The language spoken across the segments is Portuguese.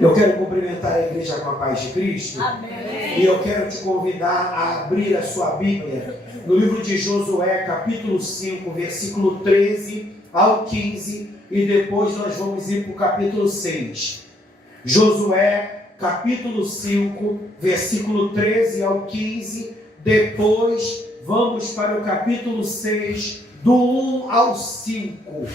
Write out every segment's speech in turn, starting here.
Eu quero cumprimentar a igreja com a paz de Cristo. Amém. E eu quero te convidar a abrir a sua Bíblia no livro de Josué, capítulo 5, versículo 13 ao 15, e depois nós vamos ir para o capítulo 6. Josué, capítulo 5, versículo 13 ao 15, depois vamos para o capítulo 6, do 1 ao 5.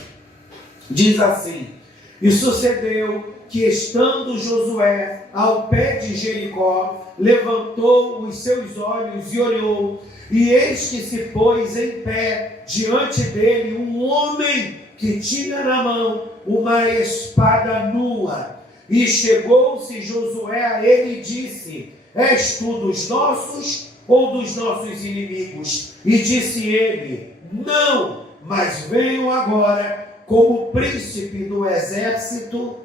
Diz assim: E sucedeu que, estando Josué ao pé de Jericó, levantou os seus olhos e olhou, e eis que se pôs em pé diante dele um homem que tinha na mão uma espada nua. E chegou-se Josué a ele e disse: És tu dos nossos ou dos nossos inimigos? E disse ele: Não, mas venho agora como príncipe do exército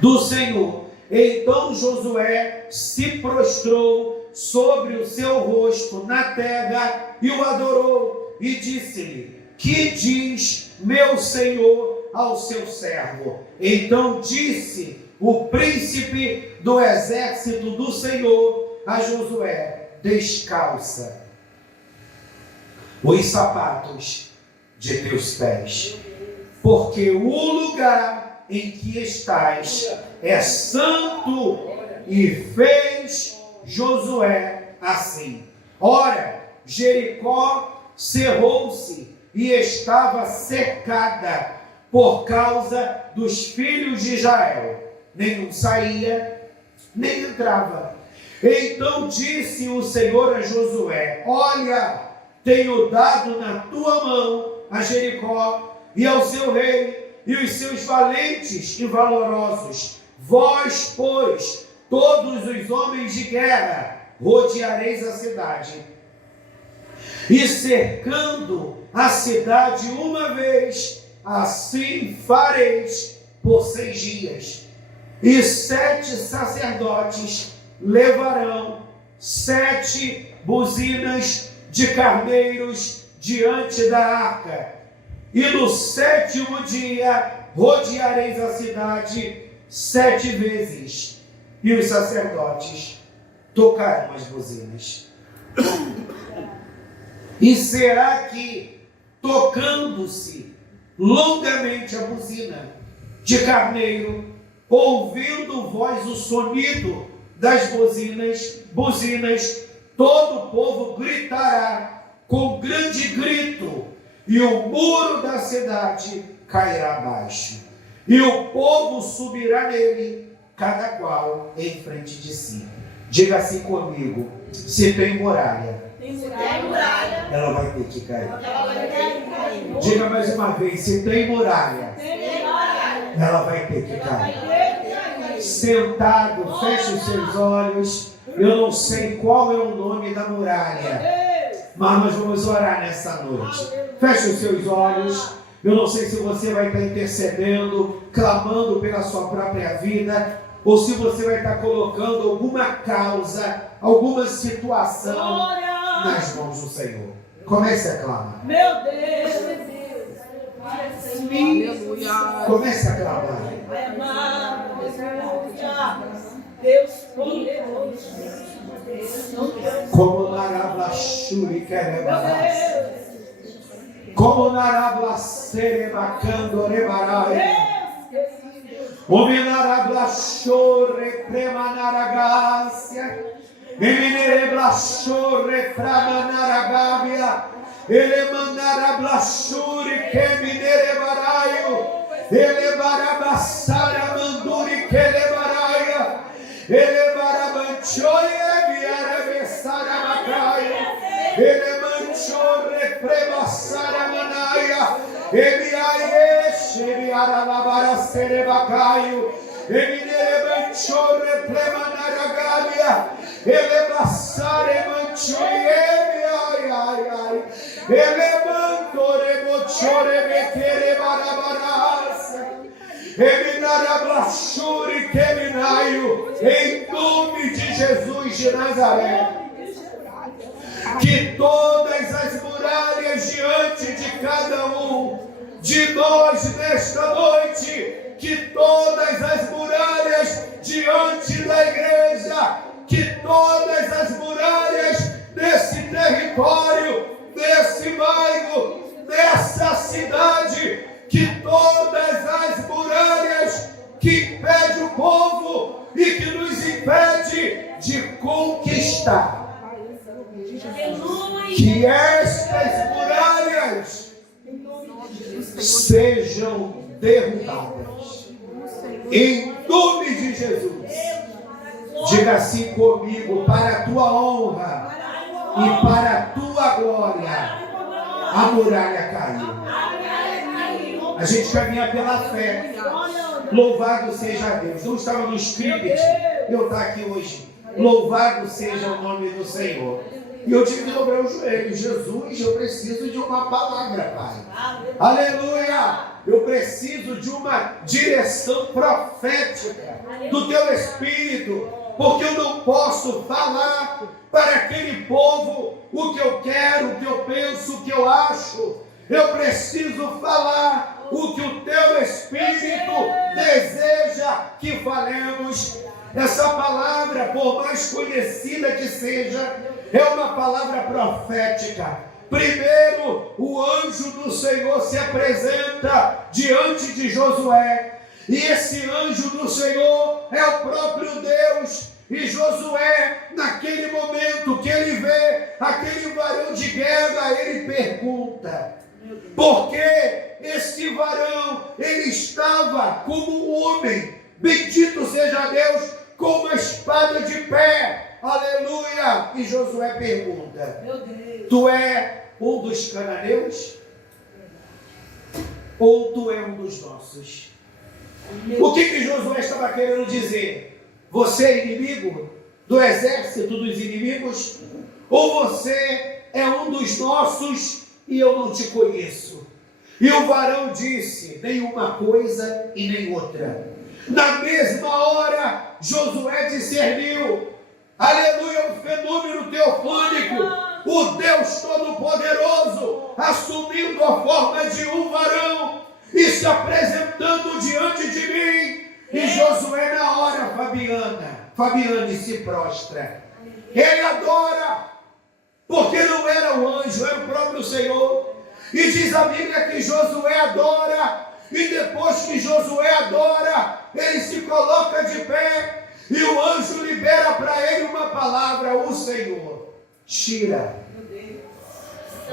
do Senhor. Então Josué se prostrou sobre o seu rosto na terra e o adorou, e disse-lhe: Que diz meu senhor ao seu servo? Então disse o príncipe do exército do Senhor a Josué: Descalça os sapatos de teus pés, porque o lugar em que estás é santo. E fez Josué assim. Ora, Jericó cerrou-se e estava cercada por causa dos filhos de Israel. Nenhum saía, nem entrava. Então disse o Senhor a Josué: Olha, tenho dado na tua mão a Jericó e ao seu rei e os seus valentes e valorosos. Vós, pois, todos os homens de guerra, rodeareis a cidade. E cercando a cidade uma vez, assim fareis por 6 dias. E 7 sacerdotes levarão 7 buzinas de carneiros diante da arca. E no 7º dia rodeareis a cidade 7 vezes. E os sacerdotes tocarão as buzinas. E será que, tocando-se longamente a buzina de carneiro, ouvindo vós o sonido das buzinas, todo o povo gritará com grande grito, e o muro da cidade cairá abaixo, e o povo subirá nele, cada qual em frente de si. Diga assim comigo: se tem muralha, ela vai ter que cair. Diga mais uma vez: se tem muralha, ela vai ter que cair. Sentado, feche os seus olhos. Eu não sei qual é o nome da muralha, mas nós vamos orar nessa noite. Feche os seus olhos. Eu não sei se você vai estar intercedendo, clamando pela sua própria vida, ou se você vai estar colocando alguma causa, alguma situação nas mãos do Senhor. Comece a clamar. Meu Deus. Comece a clamar. Deus poderoso. Como Narabashuri Kerebaras. Como Narablasere Macando Rebarai. Ominarablashore Premanaragácia. Eminereblashore Pramanaragávia. Elemanarablashuri Keminerebaraio. Elebarabassara Manduri Kelebaraia. Elebarabanchoie Viarabessara Macaia. Elemanchore Prebassara Manaia. Ebiaiesh Ebiarabara Serebacaio. Eminerebanchore Premanaragávia. Elebassare Manchoie. Elemantore Mochore Bequere Barabarasa. Eminarablashuri Keminaio. Em nome de Jesus de Nazaré, que todas as muralhas diante de cada um de nós nesta noite, que todas as muralhas que impede o povo e que nos impede de conquistar. Que estas muralhas sejam derrubadas. Em nome de Jesus. Diga assim comigo: para a tua honra e para a tua glória, a muralha caiu. A gente caminha pela fé. Louvado seja Deus. Não estava no script, eu estou aqui hoje. Louvado seja o nome do Senhor. E eu tive que dobrar os joelhos. Jesus, eu preciso de uma palavra, Pai. Aleluia! Eu preciso de uma direção profética do Teu Espírito, porque eu não posso falar para aquele povo o que eu quero, o que eu penso, o que eu acho. Eu preciso falar o que o Teu Espírito deseja que falemos. Essa palavra, por mais conhecida que seja, é uma palavra profética. Primeiro, o anjo do Senhor se apresenta diante de Josué. E esse anjo do Senhor é o próprio Deus. E Josué, naquele momento que ele vê aquele varão de guerra, ele pergunta: porque este varão, ele estava como um homem, bendito seja Deus, com uma espada de pé. Aleluia! E Josué pergunta: tu é um dos cananeus? Ou tu é um dos nossos? O que Josué estava querendo dizer? Você é inimigo do exército dos inimigos? Ou você é um dos nossos e eu não te conheço? E o varão disse: nem uma coisa e nem outra. Na mesma hora, Josué discerniu, aleluia, um fenômeno teofânico, o Deus Todo-Poderoso assumindo a forma de um varão e se apresentando diante de mim. E Josué, na hora, Fabiane se prostra. Ele adora, porque não era o anjo, era o próprio Senhor. E diz a Bíblia que Josué adora, e depois que Josué adora, ele se coloca de pé, e o anjo libera para ele uma palavra: o Senhor tira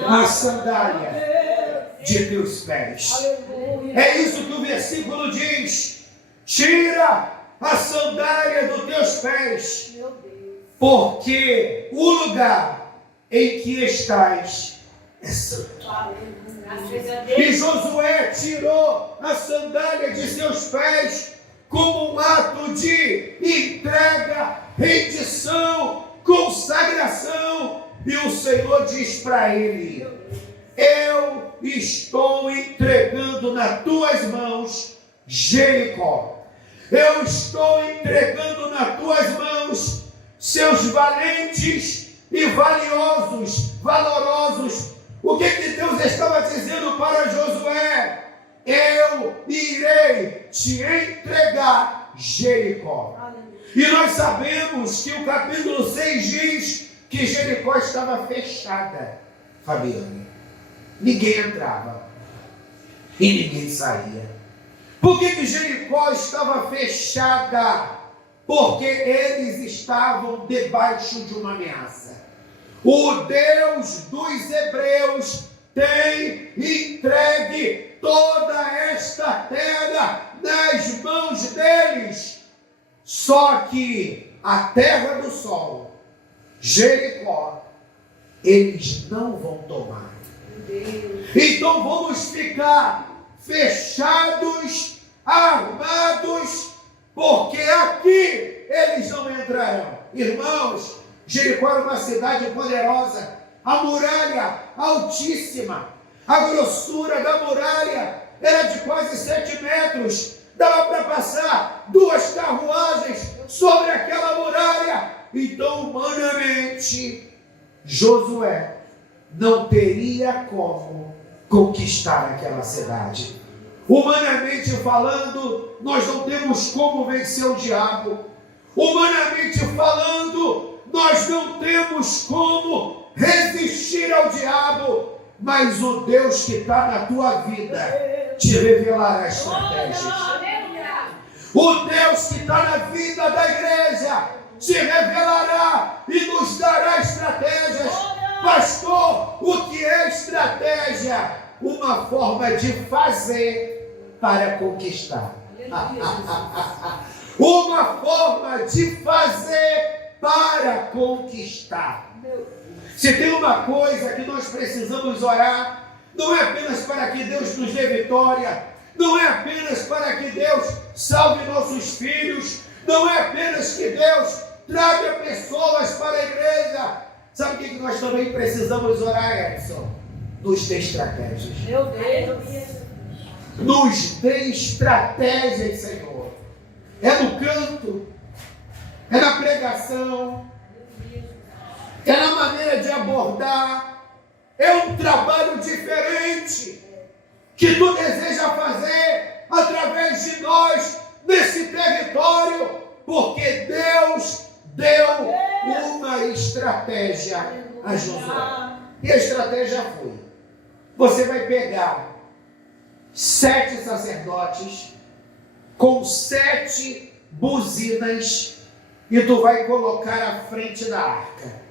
a sandália de teus pés. É isso que o versículo diz: tira a sandália dos teus pés, porque o lugar em que estás é santo. E Josué tirou a sandália de seus pés como um ato de entrega, rendição, consagração. E o Senhor diz para ele: eu estou entregando nas tuas mãos Jericó. Eu estou entregando nas tuas mãos seus valentes e valorosos. O que Deus estava dizendo para Josué? Eu irei te entregar Jericó. E nós sabemos que o capítulo 6 diz que Jericó estava fechada, Fabiane. Ninguém entrava e ninguém saía. Por que Jericó estava fechada? Porque eles estavam debaixo de uma ameaça. O Deus dos hebreus tem entregue toda esta terra nas mãos deles. Só que a terra do sol, Jericó, eles não vão tomar. Então vamos ficar fechados, armados, porque aqui eles não entrarão. Irmãos, Jericó era uma cidade poderosa, a muralha altíssima, a grossura da muralha era de quase 7 metros, dava para passar 2 carruagens sobre aquela muralha. Então, humanamente, Josué não teria como conquistar aquela cidade. Humanamente falando, nós não temos como vencer o diabo. Humanamente falando, nós não temos como resistir ao diabo. Mas o Deus que está na tua vida te revelará estratégias. O Deus que está na vida da igreja se revelará e nos dará estratégias. Pastor, o que é estratégia? Uma forma de fazer para conquistar. Uma forma de fazer para conquistar. Se tem uma coisa que nós precisamos orar, não é apenas para que Deus nos dê vitória, não é apenas para que Deus salve nossos filhos, não é apenas que Deus traga pessoas para a igreja. Sabe o que nós também precisamos orar, Edson? Nos dê estratégias. Meu Deus. Nos dê estratégias, Senhor. É no canto, é na pregação, é na maneira de abordar. É um trabalho diferente que tu deseja fazer através de nós nesse território, porque Deus deu uma estratégia a Josué. E a estratégia foi: você vai pegar 7 sacerdotes com 7 buzinas e tu vai colocar à frente da arca.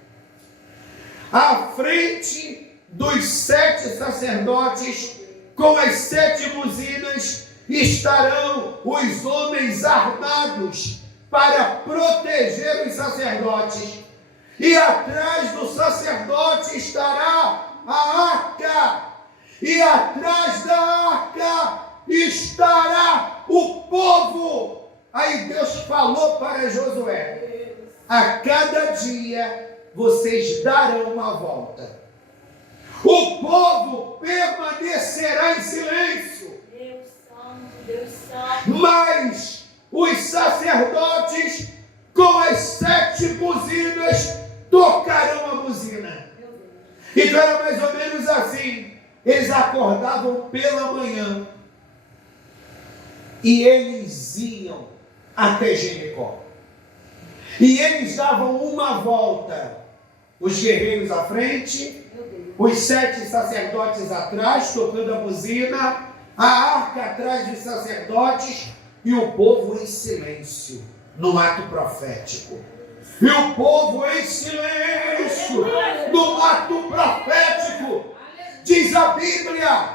À frente dos 7 sacerdotes com as 7 buzinas estarão os homens armados para proteger os sacerdotes. E atrás do sacerdote estará a arca. E atrás da arca estará o povo. Aí Deus falou para Josué: a cada dia vocês darão uma volta. O povo permanecerá em silêncio. Deus santo. Mas os sacerdotes com as 7 buzinas tocarão a buzina. Então era mais ou menos assim. Eles acordavam pela manhã e eles iam até Jericó. E eles davam uma volta. Os guerreiros à frente, os 7 sacerdotes atrás, tocando a buzina, a arca atrás dos sacerdotes e o povo em silêncio, no ato profético. E o povo em silêncio, no ato profético. Diz a Bíblia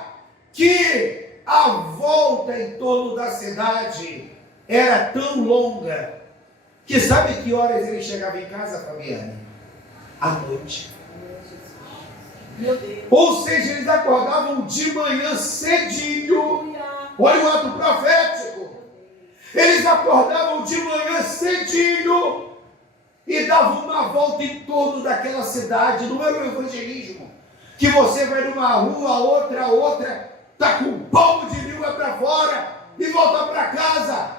que a volta em torno da cidade era tão longa que sabe que horas ele chegava em casa, Fabiana? À noite. Ou seja, eles acordavam de manhã cedinho. Olha o ato profético. Eles acordavam de manhã cedinho e davam uma volta em torno daquela cidade. Não era o evangelismo que você vai numa rua, outra, está com um palmo de língua para fora e volta para casa.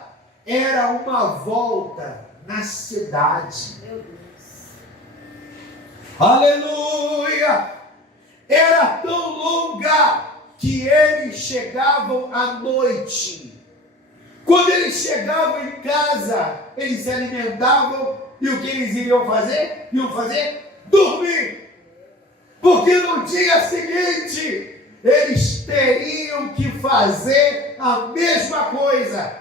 Era uma volta na cidade. Meu Deus. Aleluia! Era tão longa que eles chegavam à noite. Quando eles chegavam em casa, eles se alimentavam e o que eles iriam fazer? Dormir. Porque no dia seguinte, eles teriam que fazer a mesma coisa.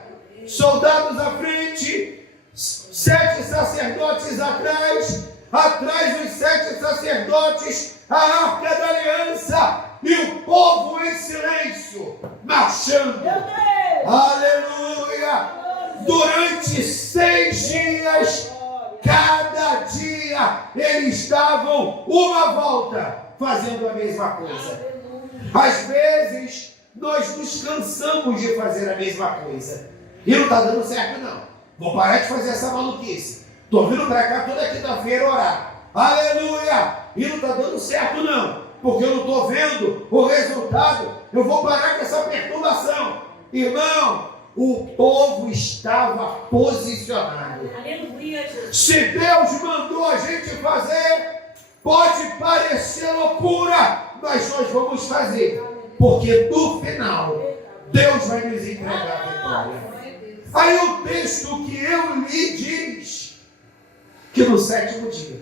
Soldados à frente, 7 sacerdotes atrás dos 7 sacerdotes, a arca da aliança e o povo em silêncio, marchando. Meu Deus. Aleluia! Durante 6 dias, cada dia, eles davam uma volta, fazendo a mesma coisa. Às vezes, nós nos cansamos de fazer a mesma coisa. E não está dando certo, não. Vou parar de fazer essa maluquice. Estou vindo para cá toda quinta-feira orar. Aleluia! E não está dando certo, não. Porque eu não estou vendo o resultado. Eu vou parar com essa perturbação. Irmão, o povo estava posicionado. Aleluia, Jesus. Se Deus mandou a gente fazer, pode parecer loucura, mas nós vamos fazer. Porque no final, Deus vai nos entregar a vitória. Aí o texto que eu li diz que no 7º dia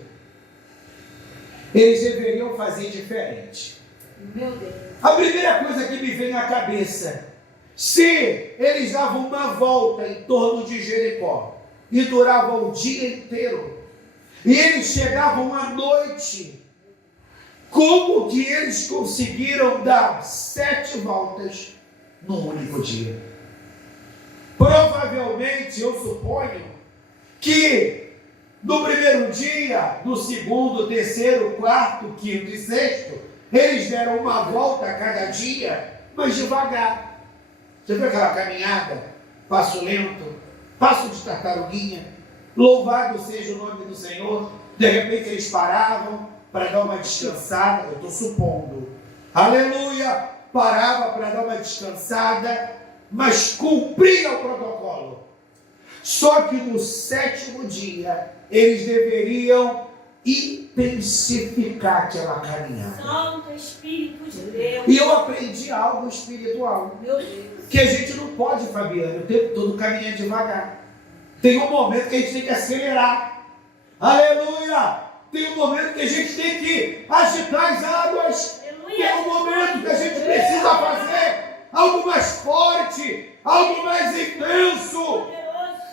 eles deveriam fazer diferente. Meu Deus. A primeira coisa que me vem à cabeça Se eles davam uma volta em torno de Jericó e duravam o dia inteiro, e eles chegavam à noite, como que eles conseguiram dar 7 voltas num único dia? Provavelmente, eu suponho, que no primeiro dia, no segundo, terceiro, quarto, quinto e sexto, eles deram uma volta a cada dia, mas devagar. Você viu aquela caminhada? Passo lento, passo de tartaruguinha, louvado seja o nome do Senhor. De repente eles paravam para dar uma descansada, eu estou supondo. Aleluia! Parava para dar uma descansada, mas cumpria o protocolo. Só que no 7º dia, eles deveriam intensificar aquela caminhada. Santo Espírito de Deus. E eu aprendi algo espiritual. Meu Deus. Que a gente não pode, Fabiana, o tempo todo caminhar devagar. Tem um momento que a gente tem que acelerar. Aleluia! Tem um momento que a gente tem que agitar as águas. Aleluia. Tem um momento que a gente precisa fazer algo mais forte, algo mais intenso. Poderoso.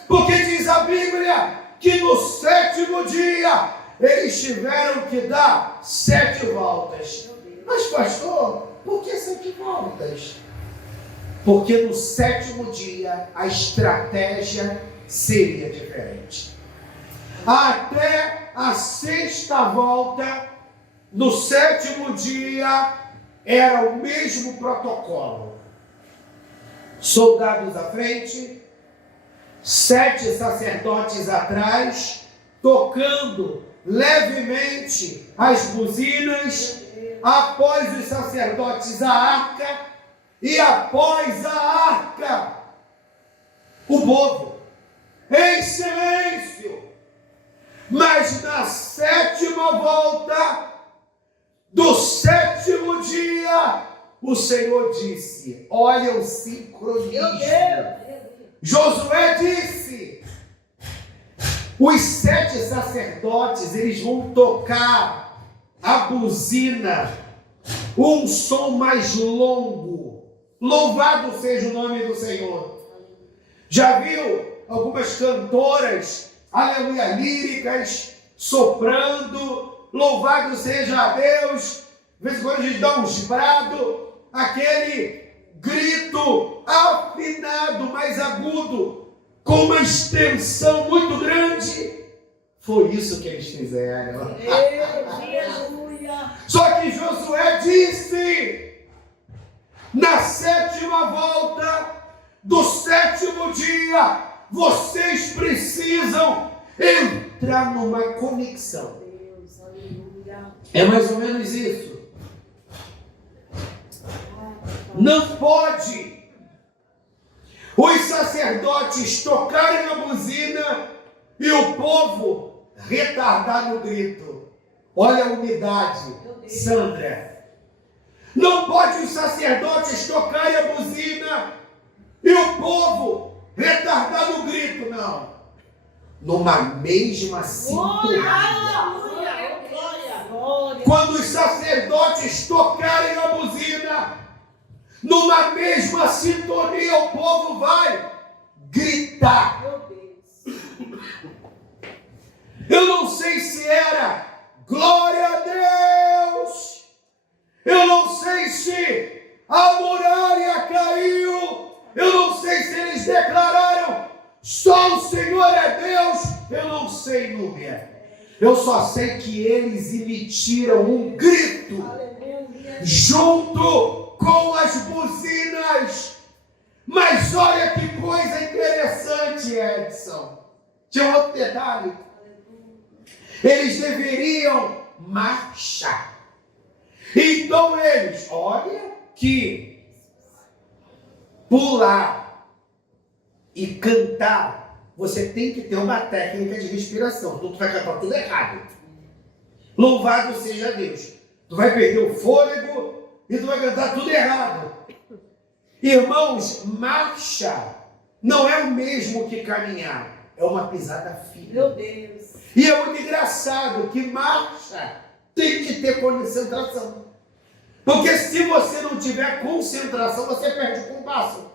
Porque diz a Bíblia que no 7º dia eles tiveram que dar 7 voltas. Mas pastor, por que 7 voltas? Porque no 7º dia a estratégia seria diferente. Até a 6ª volta, no 7º dia, era o mesmo protocolo. Soldados à frente, 7 sacerdotes atrás, tocando levemente as buzinas, após os sacerdotes a arca, e após a arca, o povo, em silêncio. Mas na 7ª volta do 7º dia, o Senhor disse: olha o sincronismo. Josué disse: os 7 sacerdotes, eles vão tocar a buzina, um som mais longo. Louvado seja o nome do Senhor. Já viu algumas cantoras, aleluia, líricas, soprando, louvado seja a Deus. De vez em quando a gente dá uns brados, aquele grito afinado, mais agudo, com uma extensão muito grande. Foi isso que eles fizeram. Aleluia. Só que Josué disse, na 7ª volta do 7º dia, vocês precisam entrar numa conexão. Deus, aleluia. É mais ou menos isso. Não pode os sacerdotes tocarem a buzina e o povo retardar no grito. Olha a umidade, Sandra. Não pode os sacerdotes tocarem a buzina e o povo retardar no grito, não. Numa mesma sintonia. Aleluia. Glória. Quando os sacerdotes tocarem a buzina, numa mesma sintonia, o povo vai gritar. Meu Deus. Eu não sei se era glória a Deus. Eu não sei se a muralha caiu. Eu não sei se eles declararam só o Senhor é Deus. Eu não sei, Núbia. Eu só sei que eles emitiram um grito junto com as buzinas. Mas olha que coisa interessante, Edson. Tinha outro detalhe. Eles deveriam marchar. Então eles, olha que pular e cantar, você tem que ter uma técnica de respiração. Tu vai cantar tudo errado. Louvado seja Deus. Tu vai perder o fôlego e tu vai cantar tudo errado. Irmãos, marcha não é o mesmo que caminhar. É uma pisada fina. Meu Deus. E é muito engraçado que marcha tem que ter concentração. Porque se você não tiver concentração, você perde o compasso.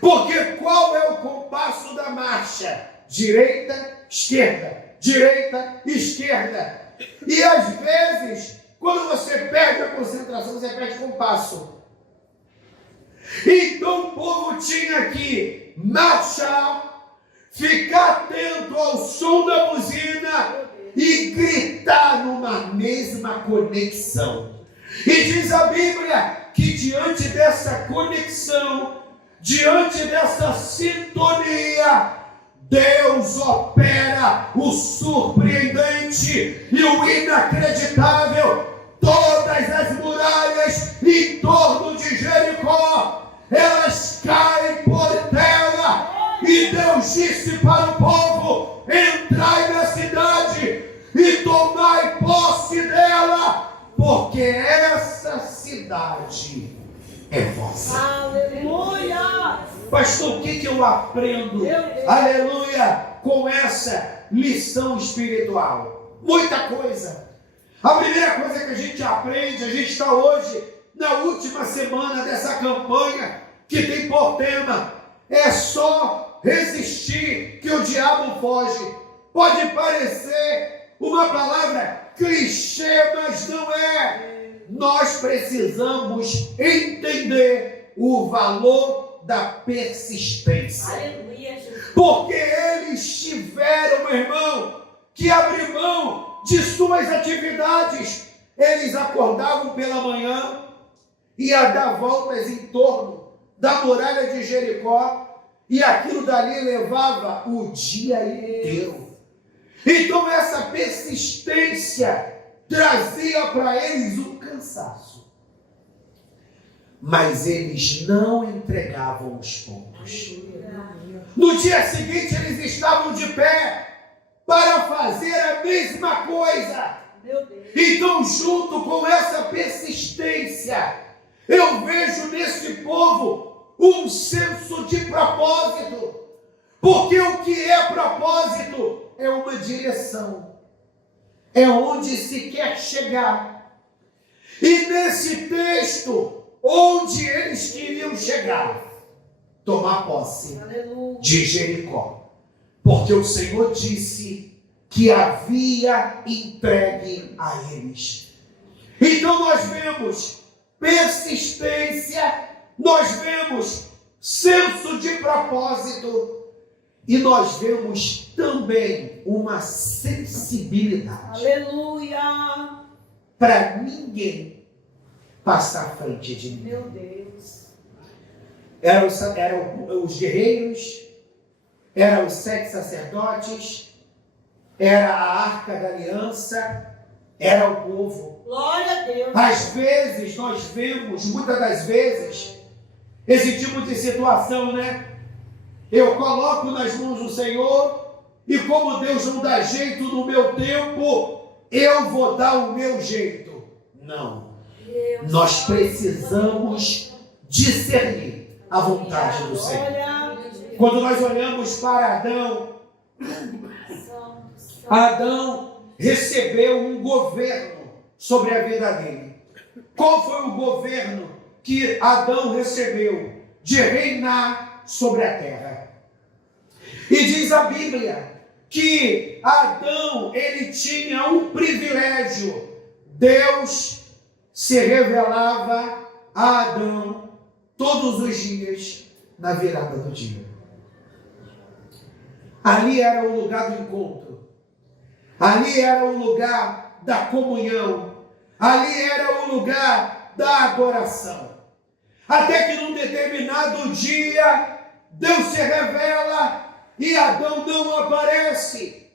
Porque qual é o compasso da marcha? Direita, esquerda, direita, esquerda. E às vezes, quando você perde a concentração, você perde o compasso. Então o povo tinha que marchar, ficar atento ao som da buzina e gritar numa mesma conexão. E diz a Bíblia que diante dessa conexão, diante dessa sintonia, Deus opera o surpreendente e o inacreditável. Todas as muralhas em torno de Jericó, elas caem por terra. E Deus disse para o povo: entrai na cidade e tomai posse dela, porque essa cidade é vossa. Aleluia! Pastor, o que eu aprendo, aleluia, com essa lição espiritual? Muita coisa. A primeira coisa que a gente aprende, a gente está hoje na última semana dessa campanha que tem por tema: é só resistir que o diabo foge. Pode parecer uma palavra clichê, mas não é. Nós precisamos entender o valor da persistência. Aleluia, Jesus. Porque eles tiveram, meu irmão, que abrir mão de suas atividades. Eles acordavam pela manhã, ia dar voltas em torno da muralha de Jericó, e aquilo dali levava o dia inteiro. Então essa persistência trazia para eles um cansaço. Mas eles não entregavam os pontos. No dia seguinte eles estavam de pé para fazer a mesma coisa. Então, junto com essa persistência, eu vejo nesse povo um senso de propósito. Porque o que é propósito? É uma direção. É onde se quer chegar. E nesse texto, onde eles queriam chegar? Tomar posse de Jericó. Porque o Senhor disse que havia entregue a eles. Então nós vemos persistência, nós vemos senso de propósito e nós vemos também uma sensibilidade. Aleluia! Para ninguém passar à frente de mim. Meu Deus. Eram os guerreiros, eram os 7 sacerdotes, era a arca da aliança, era o povo. Glória a Deus. Às vezes nós vemos, muitas das vezes, esse tipo de situação, né? Eu coloco nas mãos do Senhor e como Deus não dá jeito no meu tempo, eu vou dar o meu jeito. Não. Deus. Nós precisamos discernir a vontade do Senhor. Quando nós olhamos para Adão recebeu um governo sobre a vida dele. Qual foi o governo que Adão recebeu? De reinar sobre a terra. E diz a Bíblia que Adão, ele tinha um privilégio. Deus se revelava a Adão todos os dias na virada do dia. Ali era o lugar do encontro. Ali era o lugar da comunhão. Ali era o lugar da adoração. Até que num determinado dia, Deus se revela e Adão não aparece.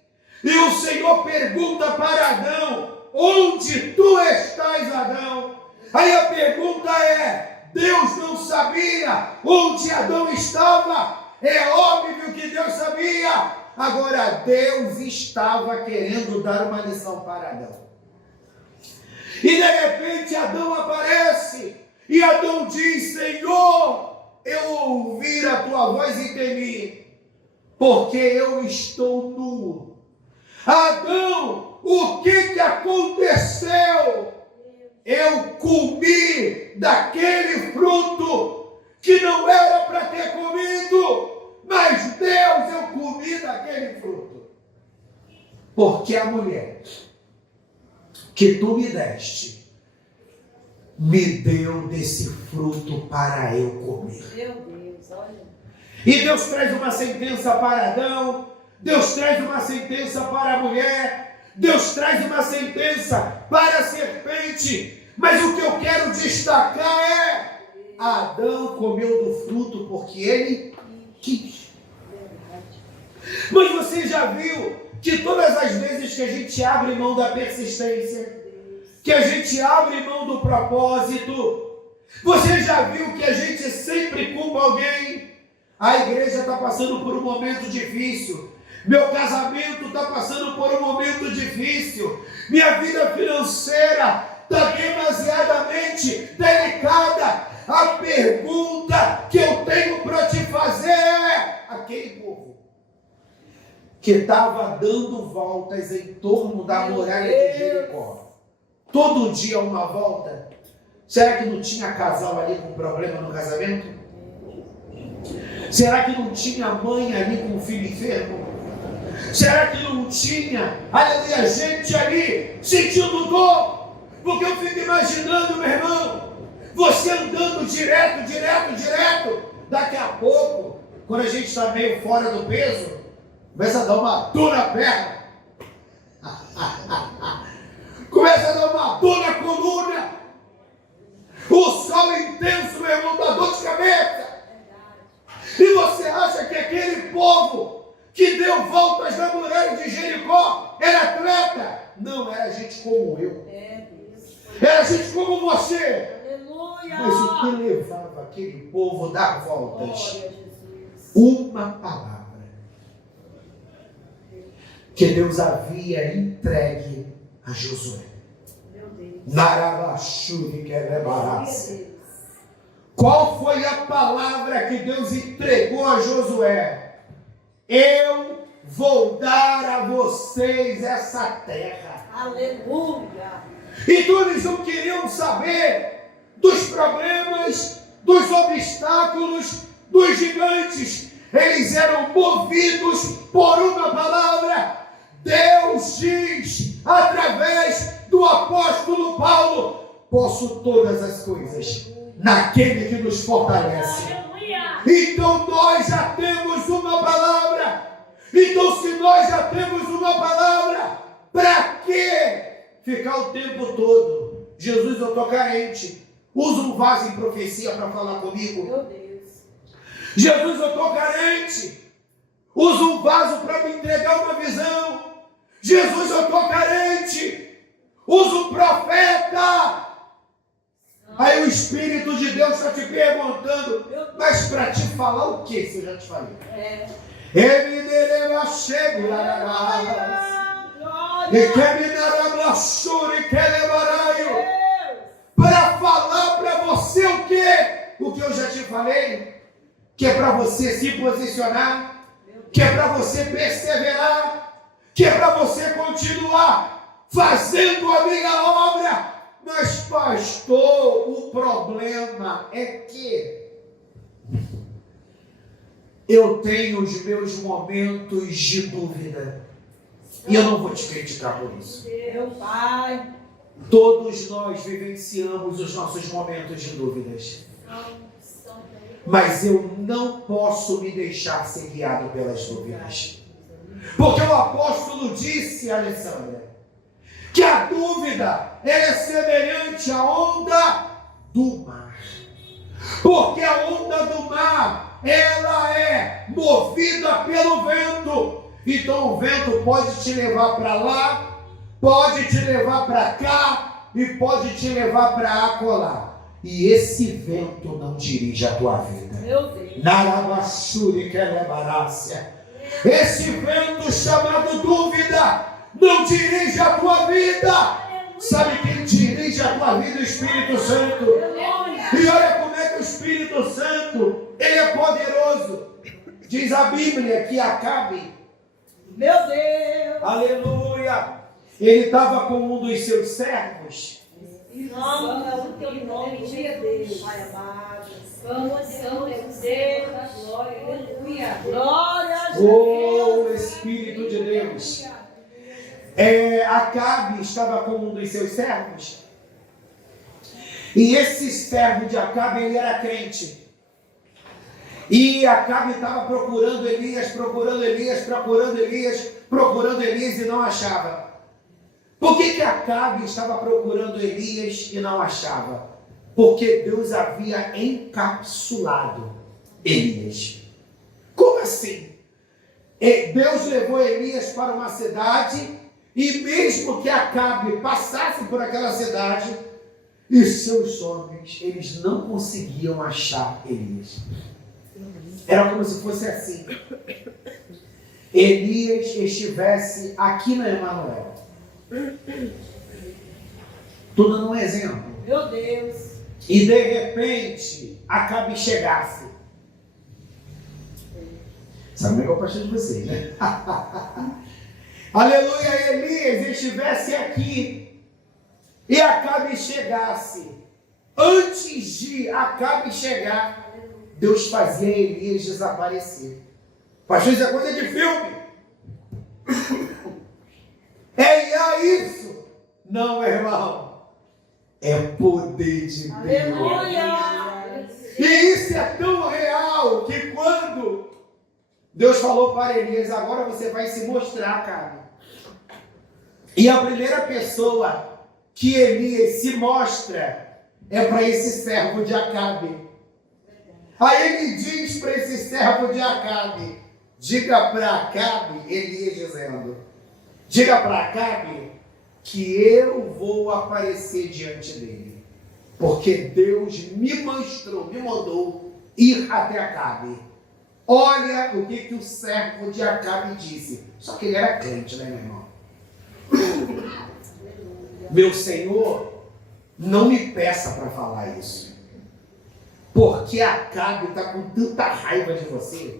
E o Senhor pergunta para Adão: onde tu estás, Adão? Aí a pergunta é: Deus não sabia onde Adão estava? É óbvio que Deus sabia. Agora Deus estava querendo dar uma lição para Adão. E de repente Adão aparece. E Adão diz: Senhor, eu ouvi a tua voz e temi, porque eu estou nu. Adão, o que aconteceu? Eu comi daquele fruto que não era para ter comido, mas Deus, eu comi daquele fruto. Porque a mulher que tu me deste, me deu desse fruto para eu comer. Meu Deus, olha. E Deus traz uma sentença para Adão, Deus traz uma sentença para a mulher, Deus traz uma sentença para a serpente. Mas o que eu quero destacar é: Adão comeu do fruto porque ele quis. Mas você já viu que todas as vezes que a gente abre mão da persistência, que a gente abre mão do propósito, você já viu que a gente sempre culpa alguém? A igreja está passando por um momento difícil, meu casamento está passando por um momento difícil, minha vida financeira está demasiadamente delicada. A pergunta que eu tenho para te fazer é: aquele povo que estava dando voltas em torno da muralha de Jericó, todo dia uma volta, será que não tinha casal ali com problema no casamento? Será que não tinha mãe ali com filho enfermo? Será que não tinha, aleluia, gente ali sentindo dor? Porque eu fico imaginando, meu irmão, você andando direto, daqui a pouco, quando a gente está meio fora do peso, começa a dar uma dor na perna, começa a dar uma dor na coluna, o sol intenso, meu irmão, dá dor de cabeça. E você acha que aquele povo que deu voltas na muralha de Jericó era atleta? Não, era gente como eu. Era gente como você. Aleluia. Mas o que levava aquele povo a dar voltas? Glória a Jesus. Uma palavra que Deus havia entregue a Josué. Meu Deus. Narabachuri querebarás. Deus. Qual foi a palavra que Deus entregou a Josué? Eu vou dar a vocês essa terra. Aleluia. Então eles não queriam saber dos problemas, dos obstáculos, dos gigantes. Eles eram movidos por uma palavra. Deus diz, através do apóstolo Paulo: posso todas as coisas naquele que nos fortalece. Então nós já temos uma palavra. Então se nós já temos uma palavra, para que ficar o tempo todo: Jesus, eu estou carente, usa um vaso em profecia para falar comigo. Meu Deus. Jesus, eu estou carente, usa um vaso para me entregar uma visão. Jesus, eu estou carente, usa um profeta. Aí o Espírito de Deus está te perguntando: mas para te falar o que se eu já te falei? Para falar para você o que? O que eu já te falei? Que é para você se posicionar, que é para você perseverar, que é para você continuar fazendo a minha obra. Mas pastor, o problema é que eu tenho os meus momentos de dúvida. E eu não vou te criticar por isso. Meu Pai. Todos nós vivenciamos os nossos momentos de dúvidas. Mas eu não posso me deixar ser guiado pelas dúvidas. Porque o apóstolo disse, Alessandra, que a dúvida é semelhante à onda do mar. Porque a onda do mar, ela é movida pelo vento. Então o vento pode te levar para lá, pode te levar para cá e pode te levar para acolá. E esse vento não dirige a tua vida. Meu Deus. Narabachuri querebarácia. Esse vento chamado dúvida não dirige a tua vida. Sabe quem dirige a tua vida? O Espírito Santo. E olha como é que o Espírito Santo, ele é poderoso. Diz a Bíblia que Acabe, Meu Deus. aleluia, ele estava com um dos seus servos. Não, é o teu nome de Deus, Pai amado. Deus, Deus, glória, aleluia. Glória a Oh, Deus. Espírito de Deus. Acabe estava com um dos seus servos. E esse servo de Acabe, ele era crente. E Acabe estava procurando Elias e não achava. Por que Acabe estava procurando Elias e não achava? Porque Deus havia encapsulado Elias. Como assim? Deus levou Elias para uma cidade e mesmo que Acabe passasse por aquela cidade e seus homens, eles não conseguiam achar Elias. Era como se fosse assim. Elias estivesse aqui na Emanuel. Estou dando um exemplo. Meu Deus. E de repente, Acabe chegasse. Sabe como é que eu pastor de vocês, né? Aleluia, Elias estivesse aqui e Acabe chegasse. Antes de Acabe chegar, Deus fazia Elias desaparecer. Pastor, isso é coisa de filme. É isso? Não, meu irmão. É poder de Deus. Aleluia. E isso é tão real que quando Deus falou para Elias, agora você vai se mostrar, cara. E a primeira pessoa que Elias se mostra é para esse servo de Acabe. Aí ele diz para esse servo de Acabe, diga para Acabe, Elias dizendo, diga para Acabe que eu vou aparecer diante dele. Porque Deus me mandou ir até Acabe. Olha o que o servo de Acabe disse. Só que ele era crente, né, meu irmão? Meu Senhor, não me peça para falar isso. Porque Acabe está com tanta raiva de você,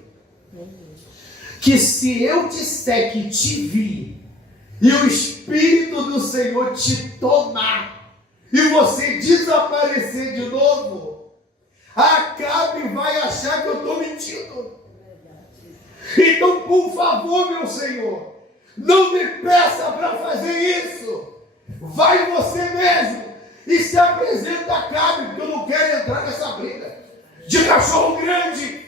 que se eu disser que te vi, e o Espírito do Senhor te tomar, e você desaparecer de novo, Acabe vai achar que eu estou mentindo. Então, por favor, meu Senhor, não me peça para fazer isso. Vai você mesmo e se apresenta a Acabe, porque eu não quero entrar nessa briga de cachorro grande.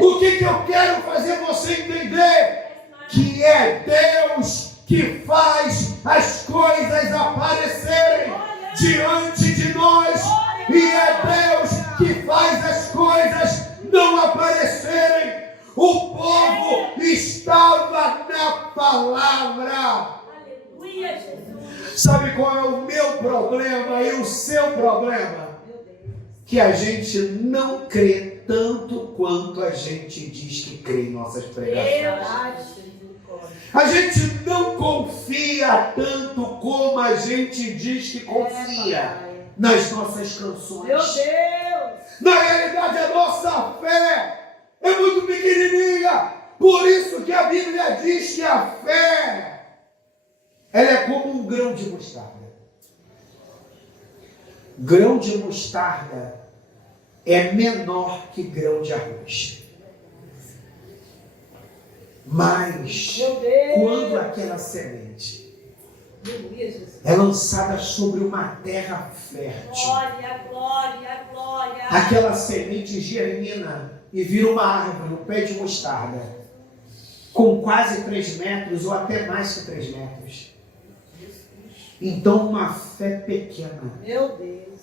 O que eu quero fazer você entender? Que é Deus que faz as coisas aparecerem diante de nós. E é Deus que faz as coisas não aparecerem. O povo estava na palavra. Aleluia, Jesus. Sabe qual é o meu problema e o seu problema? Que a gente não crê tanto quanto a gente diz que crê em nossas pregações. A gente não confia tanto como a gente diz que confia nas nossas canções. Meu Deus! Na realidade, a nossa fé é muito pequenininha. Por isso que a Bíblia diz que a fé, ela é como um grão de mostarda. Grão de mostarda é menor que grão de arroz. Mas, quando aquela semente é lançada sobre uma terra fértil, Glória, glória, glória. aquela semente germina e vira uma árvore, um pé de mostarda, com quase 3 metros ou até mais que 3 metros. Então, uma fé pequena, Meu Deus.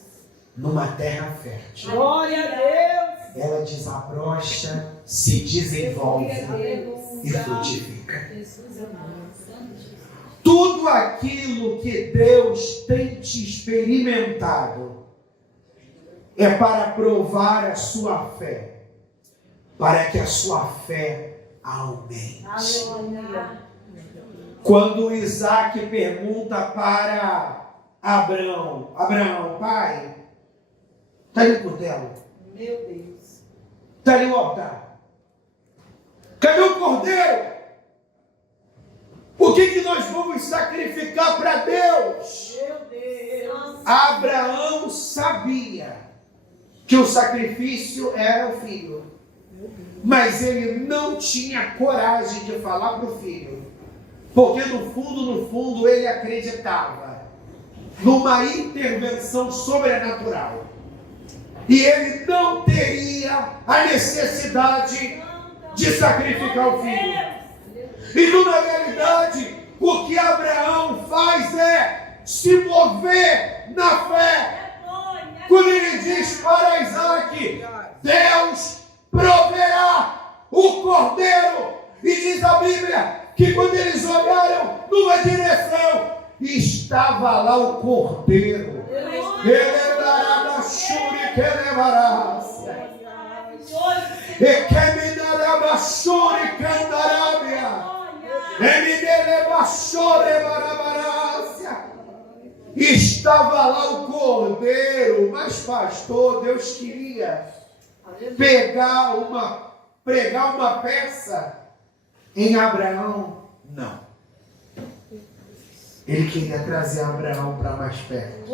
numa terra fértil, Glória a Deus. ela desabrocha, se desenvolve e frutifica. Tudo aquilo que Deus tem te experimentado é para provar a sua fé, para que a sua fé aumente. Aleluia. Quando Isaac pergunta para Abraão, pai, está ali o cutelo? Meu Deus. Está ali o altar? Cadê o cordeiro? O que nós vamos sacrificar para Deus? Meu Deus. Abraão sabia que o sacrifício era o filho. Mas ele não tinha coragem de falar para o filho, porque no fundo ele acreditava numa intervenção sobrenatural. E ele não teria a necessidade de sacrificar o filho. E na realidade, o que Abraão faz é se mover na fé. Quando ele diz para Isaac: Deus proverá o cordeiro. E diz a Bíblia que quando eles olharam numa direção, estava lá o cordeiro. Ele dará churi que levará. E que me dará churi candarábia. E me dará churi barabarácia. Estava lá o cordeiro, mas pastor, Deus queria pregar uma peça em Abraão. Não. Ele queria trazer Abraão para mais perto.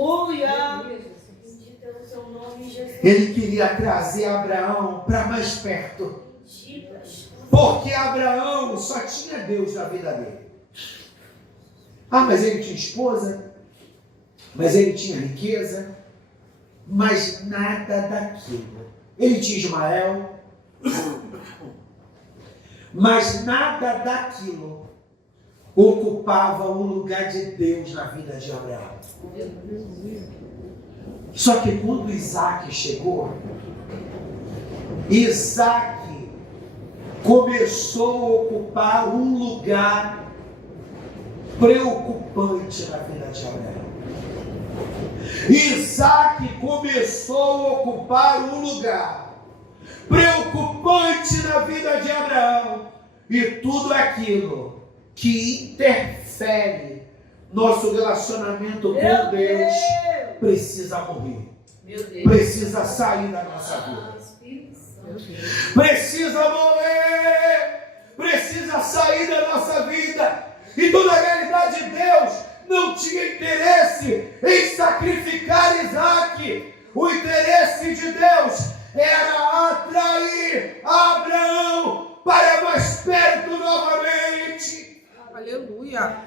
Ele queria trazer Abraão para mais perto. Porque Abraão só tinha Deus na vida dele. Mas ele tinha esposa, mas ele tinha riqueza, mas nada daquilo. Ele tinha Ismael, mas nada daquilo ocupava o lugar de Deus na vida de Abraão. Só que quando Isaac chegou, Isaac começou a ocupar um lugar preocupante na vida de Abraão. Isaac começou a ocupar um lugar preocupante na vida de Abraão. E tudo aquilo que interfere nosso relacionamento com Deus precisa morrer. Precisa sair da nossa vida. Precisa morrer. Precisa sair da nossa vida. Então, na realidade, Deus não tinha interesse em sacrificar Isaac. O interesse de Deus era atrair Abraão para mais perto novamente. Aleluia.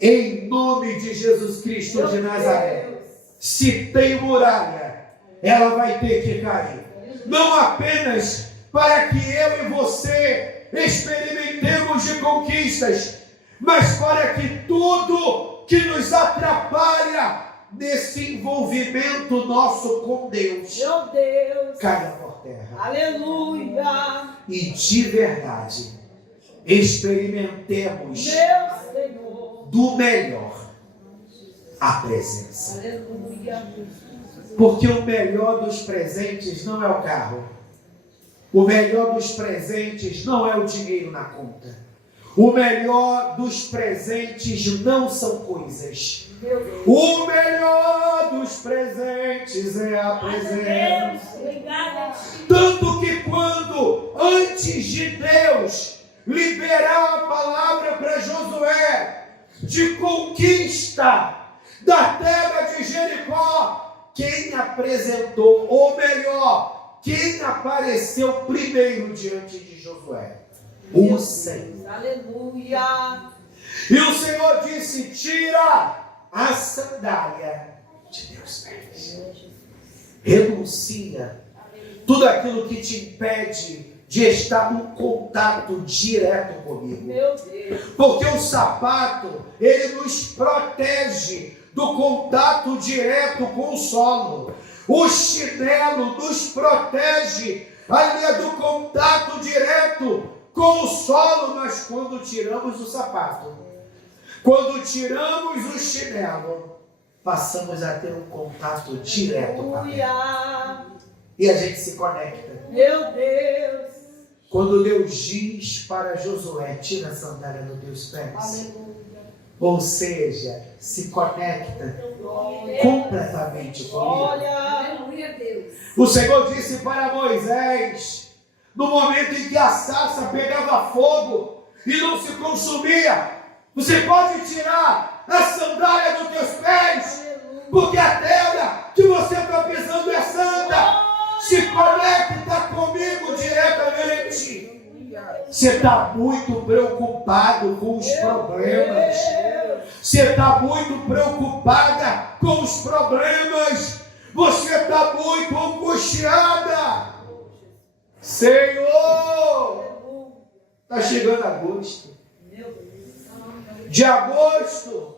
Em nome de Jesus Cristo de Nazaré, se tem muralha, ela vai ter que cair. Não apenas para que eu e você experimentemos de conquistas, mas para que tudo que nos atrapalha nesse envolvimento nosso com Deus, Meu Deus, caia por terra. Aleluia. E de verdade experimentemos, Meu Senhor, do melhor a presença. Aleluia. Porque o melhor dos presentes não é o carro. O melhor dos presentes não é o dinheiro na conta. O melhor dos presentes não são coisas. O melhor dos presentes é a presença. Tanto que quando, antes de Deus liberar a palavra para Josué de conquista da terra de Jericó, quem apresentou, ou melhor, quem apareceu primeiro diante de Josué? O Senhor. Aleluia. E o Senhor disse: tira a sandália de teus pés. Renuncia tudo aquilo que te impede de estar num contato direto comigo. Meu Deus. Porque o sapato, ele nos protege do contato direto com o solo. O chinelo nos protege ali do contato direto com o solo. Mas quando tiramos o sapato, quando tiramos o chinelo, passamos a ter um contato direto com a terra. E a gente se conecta. Meu Deus. Quando Deus diz para Josué: tira a sandália dos teus pés. Aleluia. Ou seja, se conecta completamente comigo. Aleluia, Deus. O Senhor disse para Moisés, no momento em que a sarça pegava fogo e não se consumia: você pode tirar a sandália dos teus pés, porque a terra que você está pisando é santa. Se conecta comigo diretamente. Você está muito preocupado com os problemas. Você está muito preocupada com os problemas. Você está muito angustiada. Senhor, está chegando agosto. De agosto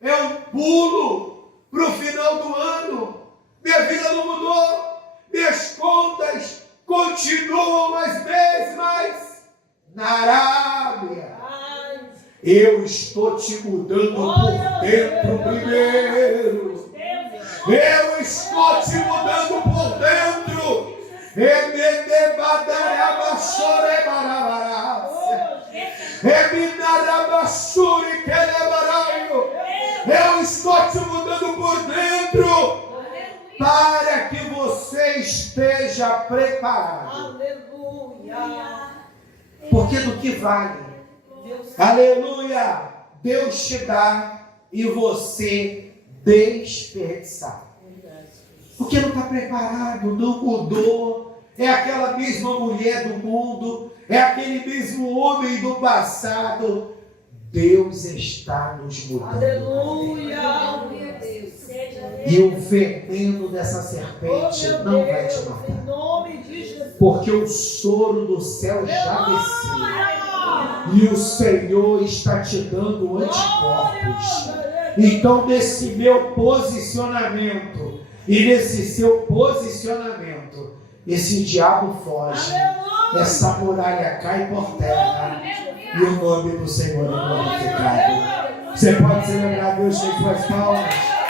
é um pulo para o final do ano. Minha vida não mudou. Minhas contas continuam as mesmas. Na Arábia, eu estou te mudando por dentro primeiro. Eu estou te mudando por dentro. Eu estou te mudando por dentro para que você esteja preparado. Aleluia. Porque do que vale? Aleluia! Deus te dá e você desperdiçar. Porque não está preparado, não mudou. É aquela mesma mulher do mundo, é aquele mesmo homem do passado. Deus está nos mudando. Aleluia. E o veneno dessa serpente não vai te matar. Em nome de Jesus. Porque o soro do céu já desceu. E o Senhor está te dando anticorpos. Então, nesse meu posicionamento e nesse seu posicionamento, esse diabo foge. Essa muralha cai por terra. E o nome do Senhor é glorificado. Você pode celebrar Deus com suas palmas.